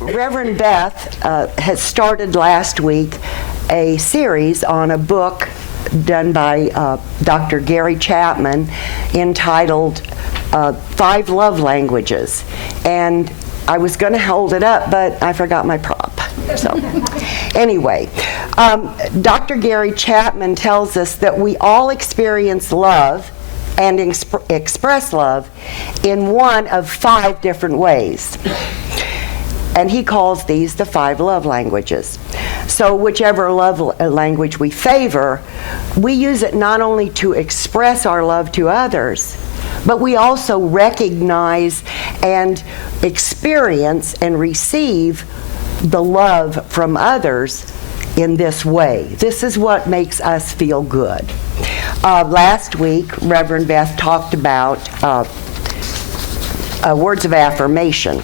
Reverend Beth has started last week a series on a book done by Dr. Gary Chapman entitled 5 Love Languages. And I was going to hold it up, but I forgot my prop. So anyway, Dr. Gary Chapman tells us that we all experience love and express love in one of 5 different ways. And he calls these the 5 love languages. So whichever love language we favor, we use it not only to express our love to others, but we also recognize and experience and receive the love from others in this way. This is what makes us feel good. Last week, Reverend Beth talked about words of affirmation.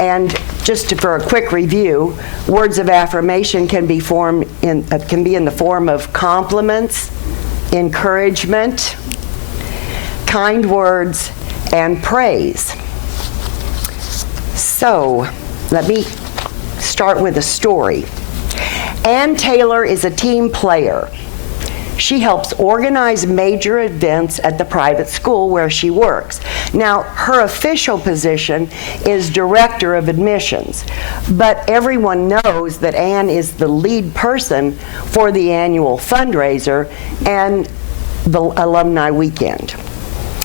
And just for a quick review, words of affirmation can be in the form of compliments, encouragement, kind words, and praise. So, let me start with a story. Ann Taylor is a team player. She helps organize major events at the private school where she works. Now, her official position is Director of Admissions, but everyone knows that Ann is the lead person for the annual fundraiser and the alumni weekend.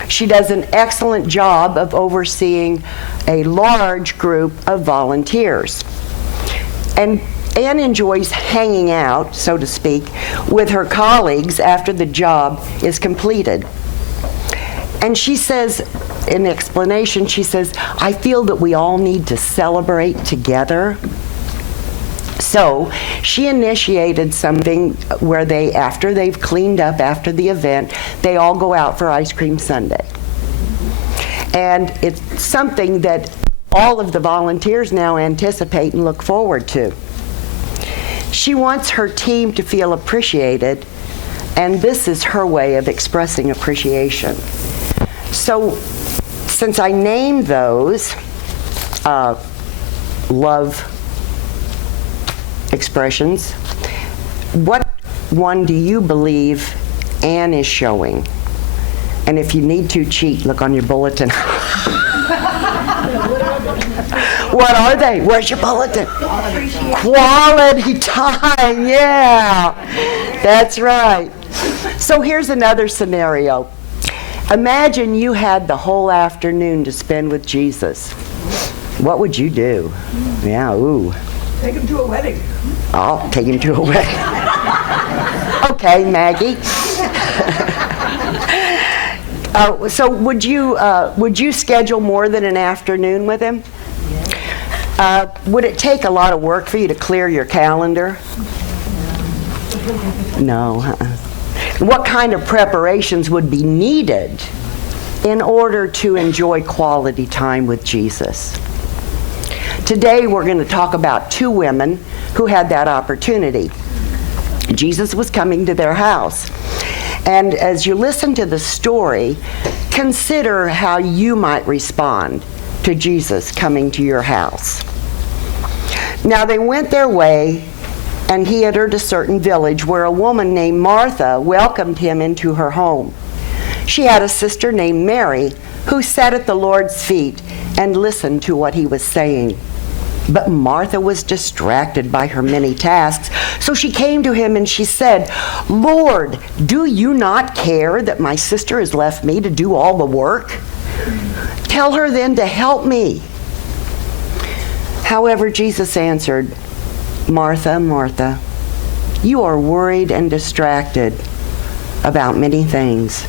She does an excellent job of overseeing a large group of volunteers. And Ann enjoys hanging out, so to speak, with her colleagues after the job is completed. And she says, in explanation, she says, I feel that we all need to celebrate together. So she initiated something where after they've cleaned up after the event, they all go out for ice cream sundae. And it's something that all of the volunteers now anticipate and look forward to. She wants her team to feel appreciated, and this is her way of expressing appreciation. So, since I named those love expressions, what one do you believe Ann is showing? And if you need to cheat, look on your bulletin. What are they? Where's your bulletin? Quality time, yeah. That's right. So here's another scenario. Imagine you had the whole afternoon to spend with Jesus. What would you do? Yeah, ooh. Take him to a wedding. I'll take him to a wedding. Okay, Maggie. So would you schedule more than an afternoon with him? Would it take a lot of work for you to clear your calendar? No. What kind of preparations would be needed in order to enjoy quality time with Jesus? Today we're going to talk about 2 women who had that opportunity. Jesus was coming to their house. And as you listen to the story, consider how you might respond to Jesus coming to your house. Now they went their way, and he entered a certain village where a woman named Martha welcomed him into her home. She had a sister named Mary who sat at the Lord's feet and listened to what he was saying. But Martha was distracted by her many tasks, so she came to him and she said, Lord, do you not care that my sister has left me to do all the work? Tell her then to help me. However, Jesus answered, Martha, Martha, you are worried and distracted about many things,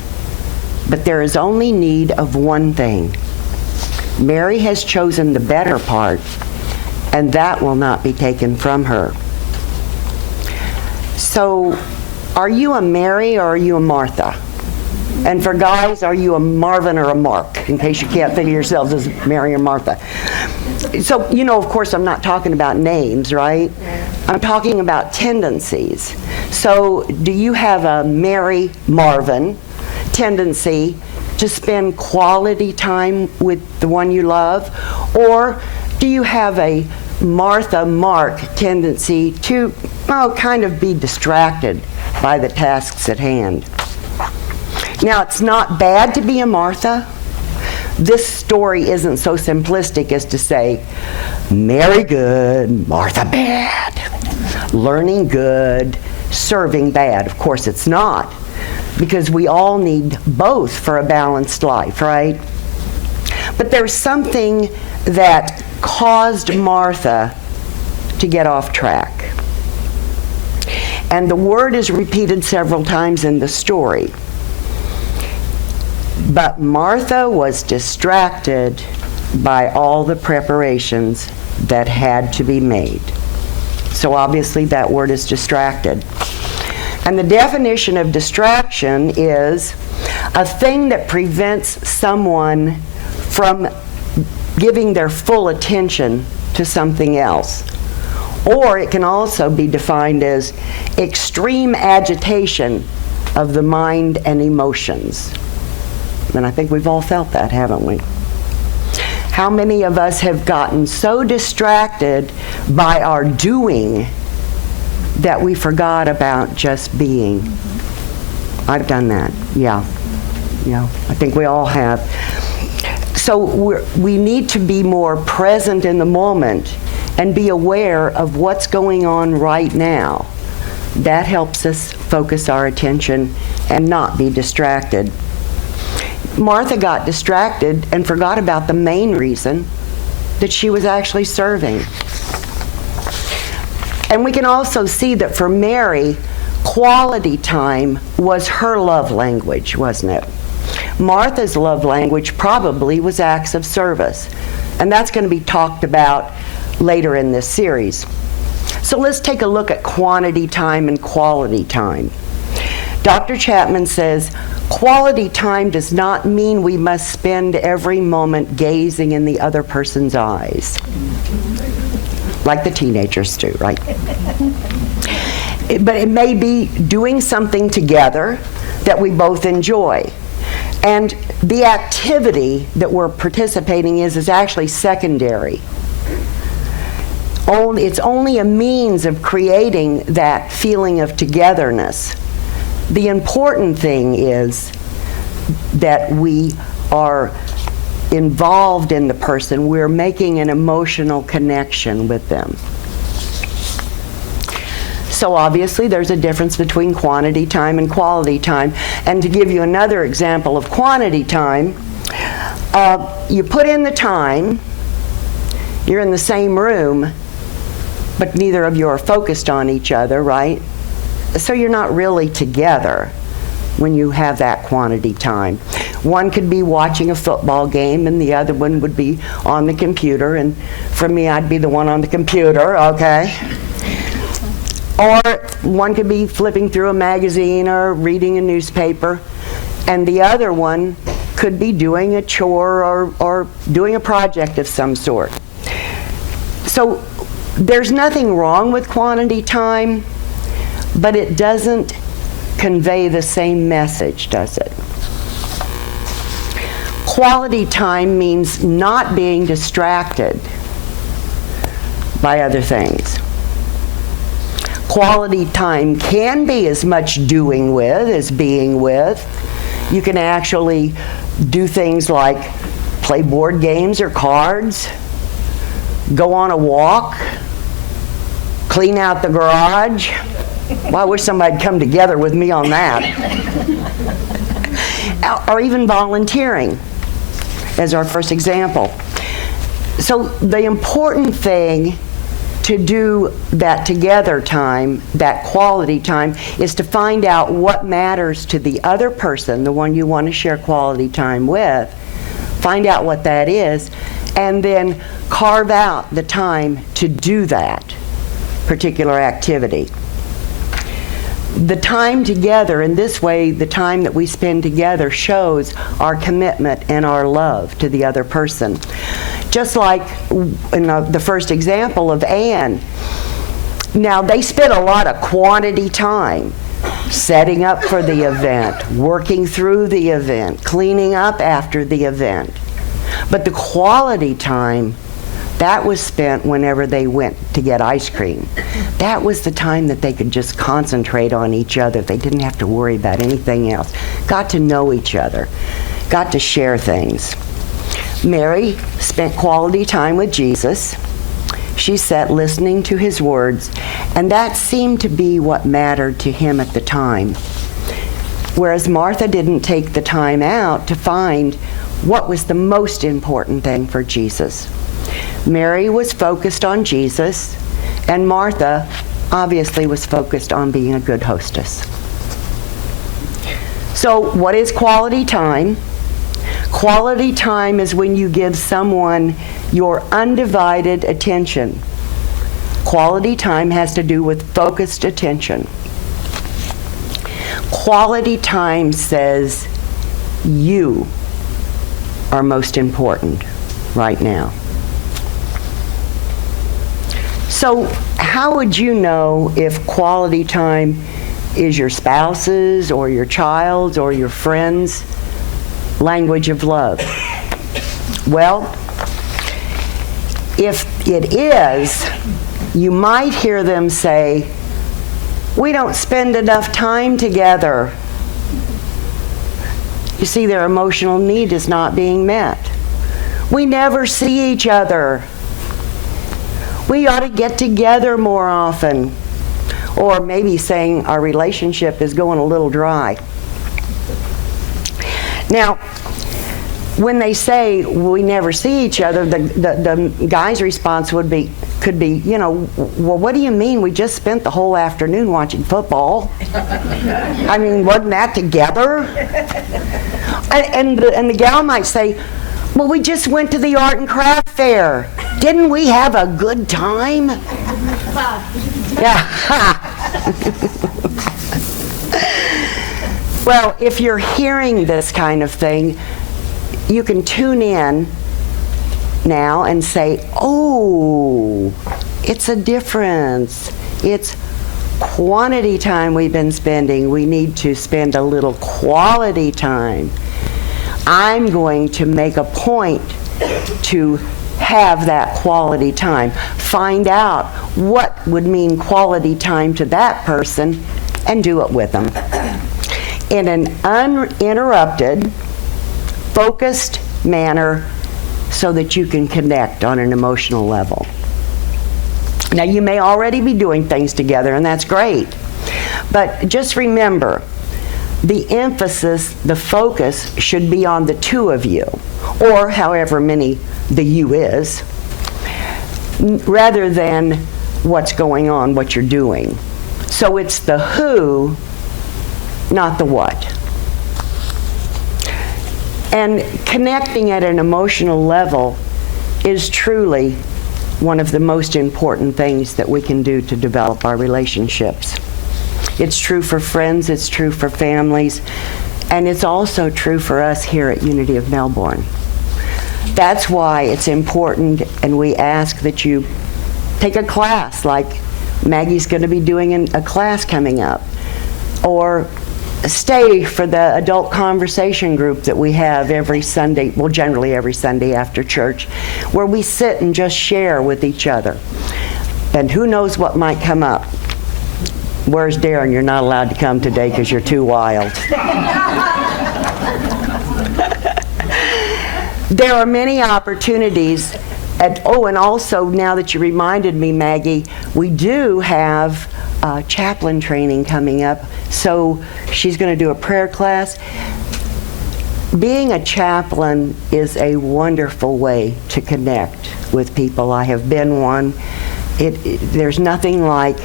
but there is only need of one thing. Mary has chosen the better part, and that will not be taken from her. So, are you a Mary or are you a Martha? And for guys, are you a Marvin or a Mark, in case you can't think of yourselves as Mary or Martha? So, of course, I'm not talking about names, right? I'm talking about tendencies. So, do you have a Mary Marvin tendency to spend quality time with the one you love? Or do you have a Martha-Mark tendency to, kind of be distracted by the tasks at hand? Now, it's not bad to be a Martha. This story isn't so simplistic as to say, Mary good, Martha bad, learning good, serving bad. Of course it's not, because we all need both for a balanced life, right? But there's something that caused Martha to get off track. And the word is repeated several times in the story. But Martha was distracted by all the preparations that had to be made. So obviously that word is distracted. And the definition of distraction is a thing that prevents someone from giving their full attention to something else. Or it can also be defined as extreme agitation of the mind and emotions. And I think we've all felt that, haven't we? How many of us have gotten so distracted by our doing that we forgot about just being? I've done that, yeah. I think we all have. So we need to be more present in the moment and be aware of what's going on right now. That helps us focus our attention and not be distracted. Martha got distracted and forgot about the main reason, that she was actually serving. And we can also see that for Mary, quality time was her love language, wasn't it? Martha's love language probably was acts of service. And that's going to be talked about later in this series. So let's take a look at quantity time and quality time. Dr. Chapman says, quality time does not mean we must spend every moment gazing in the other person's eyes, like the teenagers do, right? But it may be doing something together that we both enjoy. And the activity that we're participating in is actually secondary. It's only a means of creating that feeling of togetherness. The important thing is that we are involved in the person. We're making an emotional connection with them. So obviously there's a difference between quantity time and quality time. And to give you another example of quantity time, you put in the time, you're in the same room, but neither of you are focused on each other, right? So you're not really together when you have that quantity time. One could be watching a football game and the other one would be on the computer, and for me I'd be the one on the computer, okay? Or one could be flipping through a magazine or reading a newspaper, and the other one could be doing a chore or doing a project of some sort. So there's nothing wrong with quantity time, but it doesn't convey the same message, does it? Quality time means not being distracted by other things. Quality time can be as much doing with as being with. You can actually do things like play board games or cards, go on a walk, clean out the garage. Well, I wish somebody'd come together with me on that. Or even volunteering as our first example. So the important thing to do that together time, that quality time, is to find out what matters to the other person, the one you want to share quality time with. Find out what that is, and then carve out the time to do that particular activity. The time together, in this way, the time that we spend together shows our commitment and our love to the other person. Just like in the first example of Anne. Now, they spent a lot of quantity time setting up for the event, working through the event, cleaning up after the event. But the quality time That was spent whenever they went to get ice cream. That was the time that they could just concentrate on each other. They didn't have to worry about anything else. Got to know each other. Got to share things. Mary spent quality time with Jesus. She sat listening to his words, and that seemed to be what mattered to him at the time. Whereas Martha didn't take the time out to find what was the most important thing for Jesus. Mary was focused on Jesus, and Martha obviously was focused on being a good hostess. So what is quality time? Quality time is when you give someone your undivided attention. Quality time has to do with focused attention. Quality time says you are most important right now. So how would you know if quality time is your spouse's or your child's or your friend's language of love? Well, if it is, you might hear them say, "We don't spend enough time together." You see, their emotional need is not being met. "We never see each other. We ought to get together more often." Or maybe saying our relationship is going a little dry. Now, when they say we never see each other, the guy's response could be, well, what do you mean? We just spent the whole afternoon watching football. I mean, wasn't that together? And the gal might say, well, we just went to the art and craft fair. Didn't we have a good time? Yeah. Well, if you're hearing this kind of thing, you can tune in now and say, oh, it's a difference. It's quantity time we've been spending. We need to spend a little quality time. I'm going to make a point to have that quality time. Find out what would mean quality time to that person and do it with them. In an uninterrupted, focused manner so that you can connect on an emotional level. Now, you may already be doing things together, and that's great. But just remember, the emphasis, the focus should be on the two of you, or however many the you is, rather than what's going on, what you're doing. So it's the who, not the what. And connecting at an emotional level is truly one of the most important things that we can do to develop our relationships. It's true for friends, it's true for families, and it's also true for us here at Unity of Melbourne. That's why it's important, and we ask that you take a class, like Maggie's going to be doing a class coming up, or stay for the adult conversation group that we have every Sunday, well, generally every Sunday after church, where we sit and just share with each other. And who knows what might come up. Where's Darren? You're not allowed to come today because you're too wild. There are many opportunities. And also, now that you reminded me, Maggie, we do have chaplain training coming up. So she's going to do a prayer class. Being a chaplain is a wonderful way to connect with people. I have been one. There's nothing like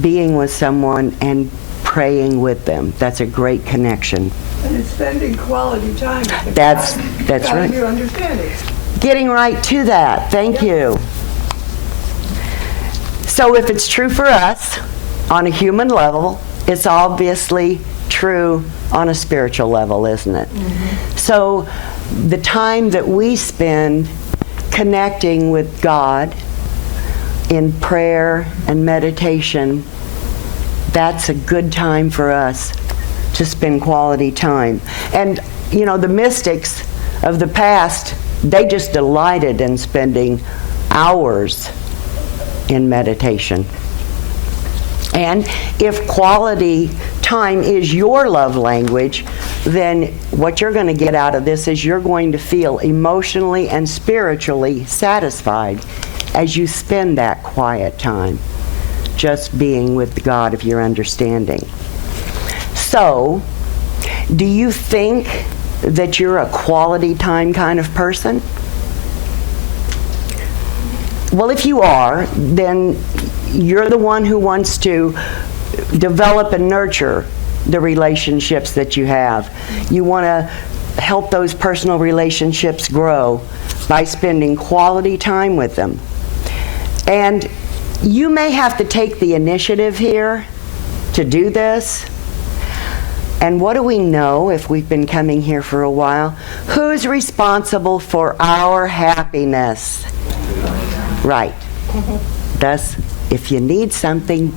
being with someone and praying with them. That's a great connection. And it's spending quality time. That's right. You understand it. Getting right to that. Thank you. So if it's true for us on a human level, it's obviously true on a spiritual level, isn't it? Mm-hmm. So the time that we spend connecting with God in prayer and meditation, that's a good time for us to spend quality time. And, the mystics of the past, they just delighted in spending hours in meditation. And if quality time is your love language, then what you're going to get out of this is you're going to feel emotionally and spiritually satisfied as you spend that quiet time just being with the God of your understanding. So, do you think that you're a quality time kind of person? Well, if you are, then you're the one who wants to develop and nurture the relationships that you have. You want to help those personal relationships grow by spending quality time with them. And you may have to take the initiative here to do this. And what do we know if we've been coming here for a while? Who's responsible for our happiness? Right. Thus, if you need something,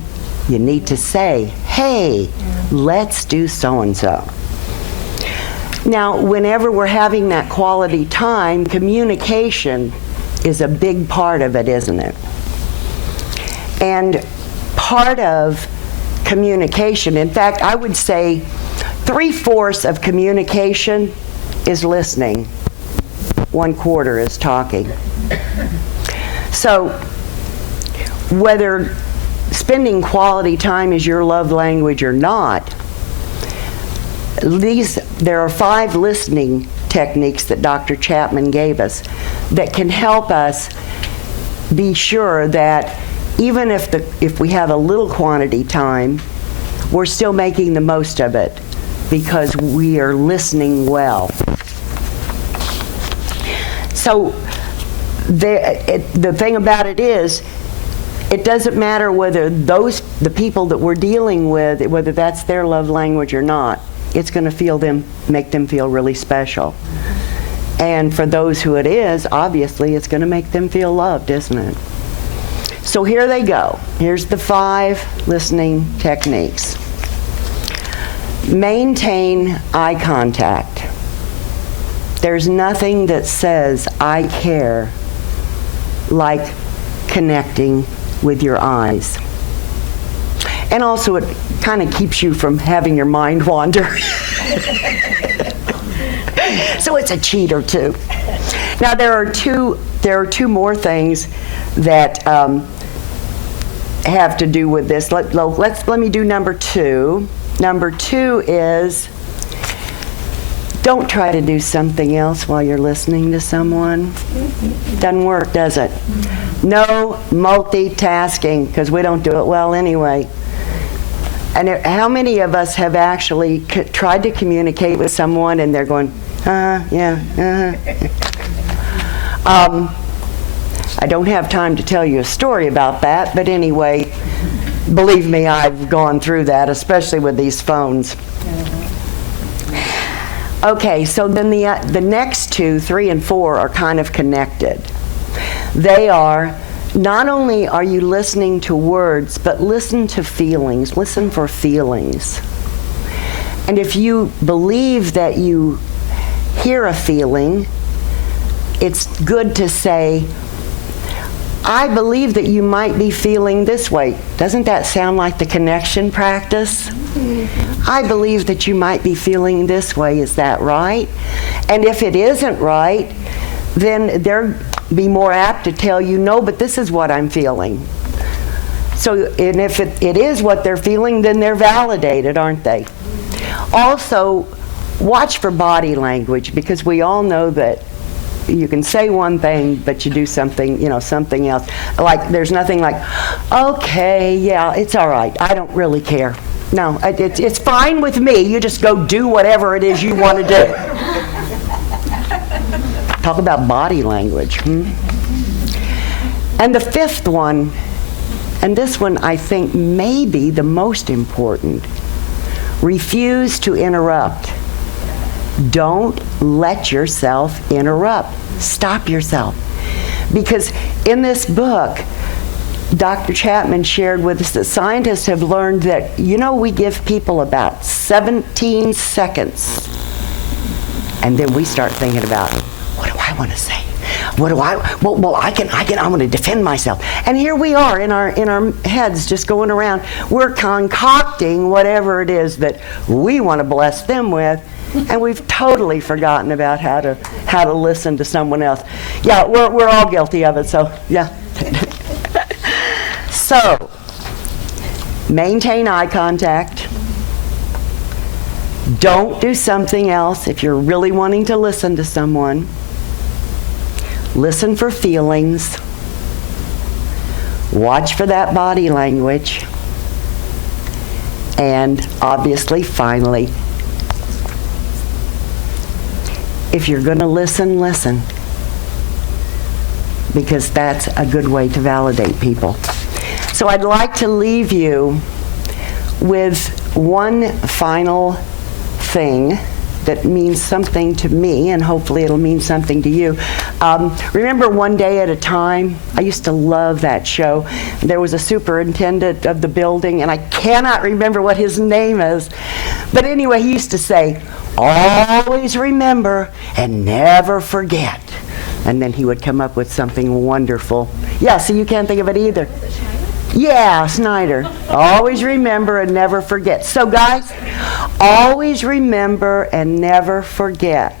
you need to say, hey, let's do so-and-so. Now, whenever we're having that quality time, communication is a big part of it, isn't it? And part of communication, in fact, I would say 3/4 of communication is listening. 1/4 is talking. So, whether spending quality time is your love language or not, there are 5 listening techniques that Dr. Chapman gave us that can help us be sure that even if we have a little quantity time, we're still making the most of it because we are listening well. So the thing about it is, it doesn't matter whether the people that we're dealing with, whether that's their love language or not, it's going to make them feel really special. And for those who it is, obviously it's going to make them feel loved, isn't it? So here they go. Here's the 5 listening techniques. Maintain eye contact. There's nothing that says I care like connecting with your eyes. And also it kind of keeps you from having your mind wander. So it's a cheat or two. Now there are two more things that have to do with this. Let me do number 2. Number 2 is don't try to do something else while you're listening to someone. Doesn't work, does it? No multitasking, because we don't do it well anyway. And how many of us have actually tried to communicate with someone and they're going, I don't have time to tell you a story about that, but anyway, believe me, I've gone through that, especially with these phones. Okay, so then the next 2, 3, and 4 are kind of connected. They are, not only are you listening to words, but listen to feelings. Listen for feelings. And if you believe that you hear a feeling, it's good to say, I believe that you might be feeling this way. Doesn't that sound like the connection practice? I believe that you might be feeling this way. Is that right? And if it isn't right, then they'll be more apt to tell you, no, but this is what I'm feeling. So, and if it is what they're feeling, then they're validated, aren't they? Also, watch for body language, because we all know that you can say one thing, but you do something, something else. Like, there's nothing like, okay, yeah, it's all right. I don't really care. No, it's fine with me. You just go do whatever it is you want to do. Talk about body language. And the 5th one, and this one I think may be the most important, refuse to interrupt. Don't let yourself interrupt. Stop yourself. Because in this book, Dr. Chapman shared with us that scientists have learned that, we give people about 17 seconds. And then we start thinking about, what do I want to say? What do I? Well, I can. I'm going to defend myself. And here we are in our heads, just going around. We're concocting whatever it is that we want to bless them with, and we've totally forgotten about how to listen to someone else. Yeah, we're all guilty of it. So yeah. So maintain eye contact. Don't do something else if you're really wanting to listen to someone. Listen for feelings. Watch for that body language. And obviously, finally, if you're going to listen, listen. Because that's a good way to validate people. So I'd like to leave you with one final thing that means something to me, and hopefully it'll mean something to you. Remember One Day at a Time? I used to love that show. There was a superintendent of the building, and I cannot remember what his name is. But anyway, he used to say, always remember and never forget. And then he would come up with something wonderful. Yeah, so you can't think of it either. Yeah, Snyder. Always remember and never forget. So guys, always remember and never forget.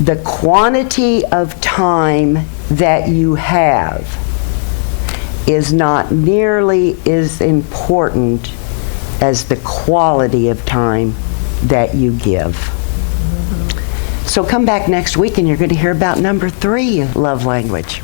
The quantity of time that you have is not nearly as important as the quality of time that you give. So come back next week and you're going to hear about number 3, love language.